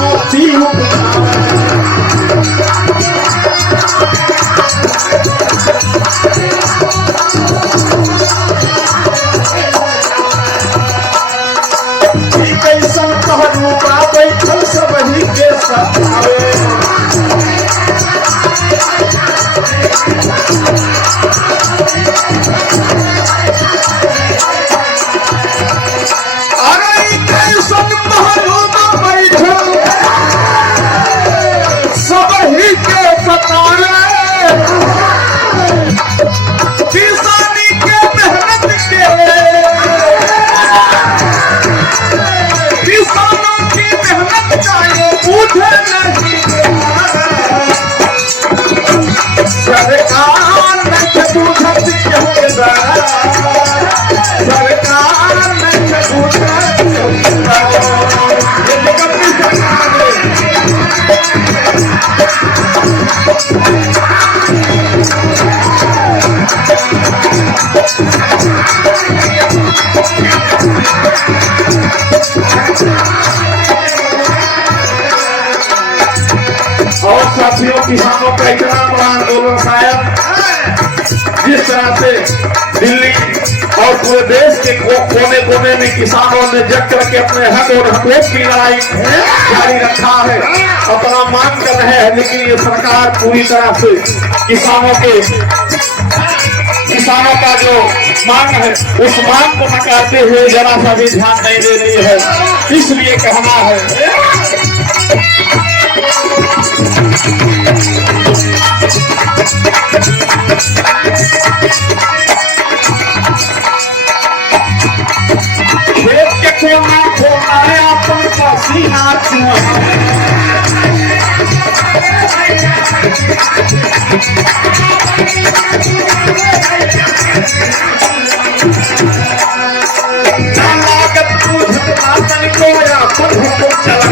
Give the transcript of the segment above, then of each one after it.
मोती कैसा कहलू बा बैठल सब ही के सतावे और साथियों, किसानों का इतना बड़ा आंदोलन शायद जिस तरह से दिल्ली और पूरे देश के कोने कोने में किसानों ने जग करके अपने हक और हकों की लड़ाई जारी रखा है, अपना मांग कर रहे हैं, लेकिन ये सरकार पूरी तरह से किसानों का जो मांग है उस मांग को नकारते हुए जरा सा भी ध्यान नहीं दे रही है। इसलिए कहना है खेत के कोना कोना अपन पसीना लागत तन को अपन हुकुम चला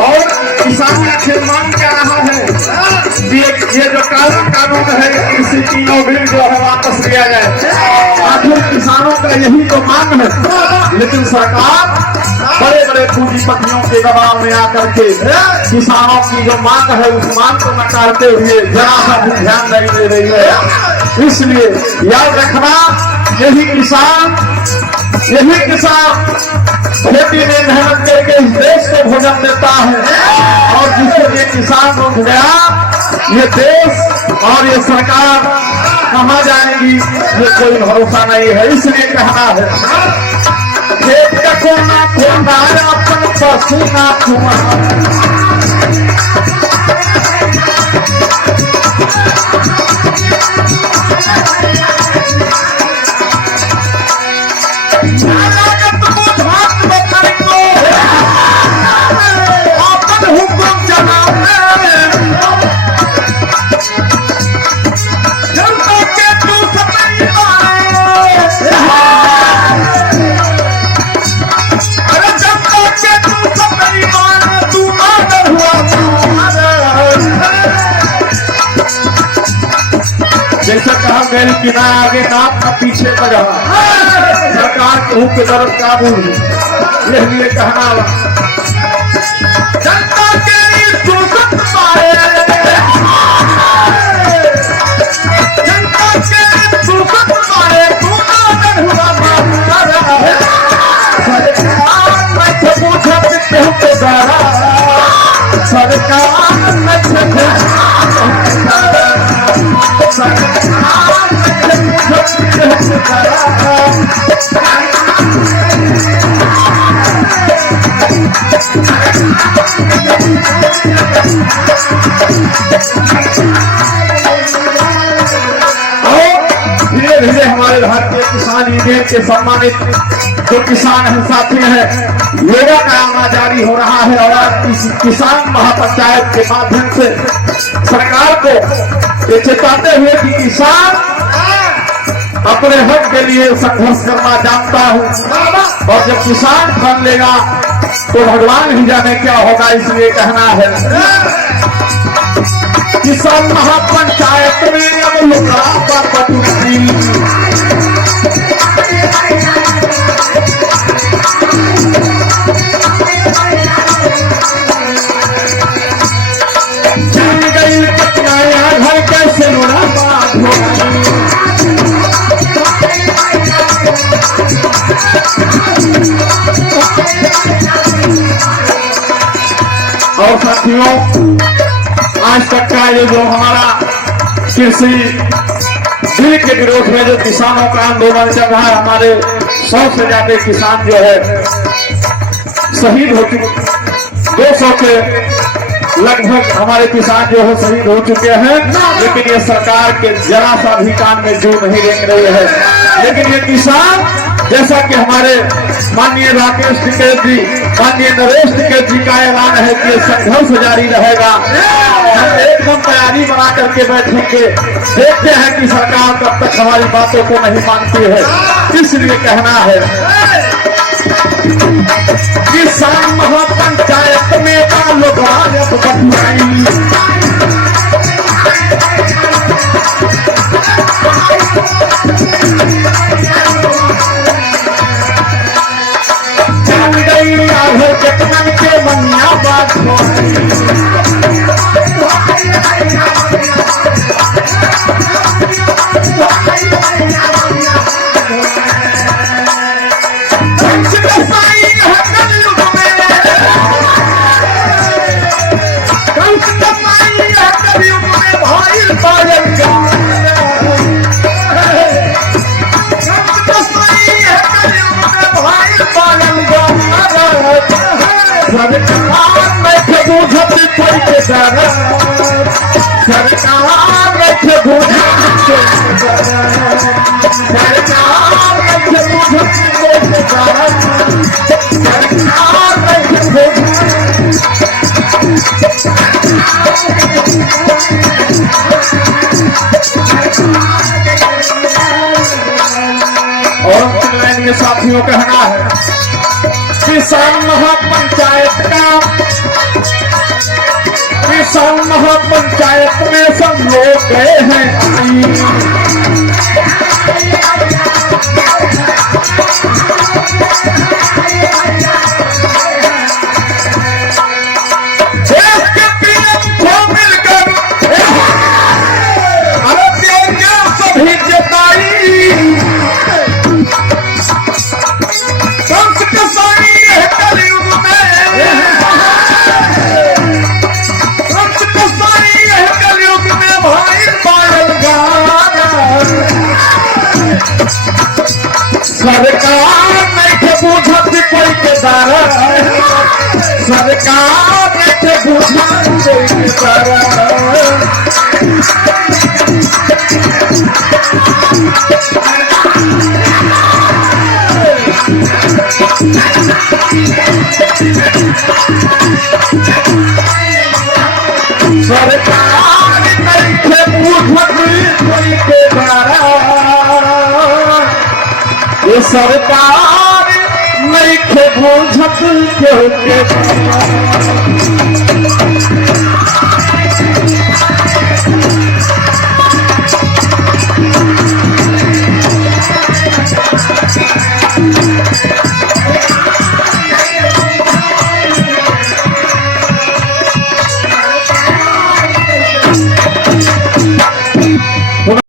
और किसान आखिर मांग क्या रहा है? ये जो कानून है कृषि तीनों बिल जो है वापस लिया जाए। आखिर किसानों का यही तो मांग है, लेकिन सरकार बड़े बड़े पूंजीपतियों के दबाव में आकर के किसानों की जो मांग है उस मांग को नकारते हुए जरा सा भी ध्यान नहीं दे रही है। इसलिए याद रखना, यही किसान खेती में मेहनत करके इस देश को भोजन देता है, और जिससे ये किसान रुक गया, ये देश और ये सरकार कहाँ जाएगी ये कोई भरोसा नहीं है। इसलिए कहना है खेत का कोना कोना अपन पसीना जैसा कहा मेरी बिना आगे नाप का पीछे बजा सरकार के हुक्म की तरफ काबू इसलिए कहना जनता के शोषण पाए, जनता के शोषण पाए धीरे धीरे हमारे भारतीय किसान यूनियन के सम्मानित जो किसान हैं साथी हैं, लोगों का आना जारी हो रहा है और आज किसान महापंचायत के माध्यम से सरकार को ये चेताते हुए कि किसान अपने हक के लिए संघर्ष करना जानता हूँ और जब किसान फल लेगा तो भगवान ही जाने क्या होगा। इसलिए कहना है किसान महापंचायत में अब लुका पटुरी जान गई कटनाया घर कैसे लोड़ा बात हो और साथियों, आज तक का ये जो हमारा कृषि बिल के विरोध में जो किसानों का आंदोलन चल रहा है, हमारे 100 से ज्यादा किसान जो है शहीद हो चुके, 200 के लगभग हमारे किसान जो है शहीद हो चुके हैं। लेकिन ये सरकार के जरा सा भी काम में जो नहीं देख रही है। लेकिन ये किसान, जैसा कि हमारे माननीय राकेश टिकैत जी, माननीय नरेश टिकैत जी का ऐलान है कि संघर्ष जारी रहेगा। हम एकदम तैयारी बना करके बैठेंगे। देखते हैं कि सरकार कब तक हमारी बातों को नहीं मानती है। इसलिए कहना है किसान महापंचायत में लोग जान गई जतन के मनिया बात सरकार बैठे बूझत कोई के डर, सरकार बैठे बूझत कोई के डर, सरकार बैठे बूझत कोई के डर, सरकार बैठे और ये साथियों कहना है किसान महापंचायत में सब लोग गए हैं। देश के पीएम को मिलकर सभी जताई सरकार नहीं बूझत कोई के डर, सरकार नहीं बूझत कोई के डर। सरकार नहीं बूझत कोई के डर, ये सरकार नहीं बूझत कोई के डर।